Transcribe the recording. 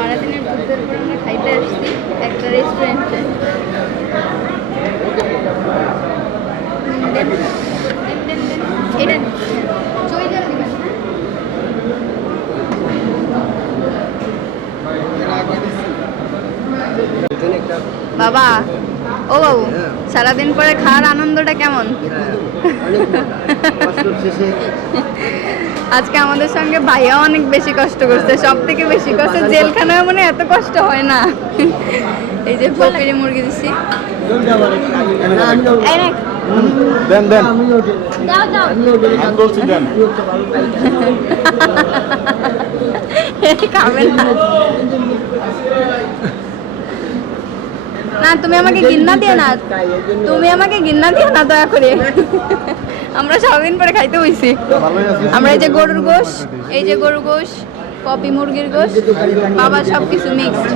সারাদিনের ঘুরতে পর আমরা খাইতে আসছি একটা রেস্টুরেন্টে। এটা চইজাল দিবেন বাবা। ও বাবু, সারাদিন পরে খাওয়ার আনন্দটা কেমন? আজকে আমাদের সঙ্গে ভাইয়া অনেক বেশি কষ্ট করছে, সব থেকে বেশি কষ্ট। জেলখানায় মনে এত কষ্ট হয় না। এই যে বকরি মুরগি দিচ্ছি, দেন দেন দেন খাবেন না? না তুমি আমাকে গিন্না দিয়ে না, তুমি আমাকে গিন্না দিয়ে না দয়া করে। আমরা সারাদিন পরে খাইতে বইছি। আমরা এই যে গরুর গোশ, এই যে গরুর গোশ, পপি মুরগির গোশ, বাবা সবকিছু মিক্সড।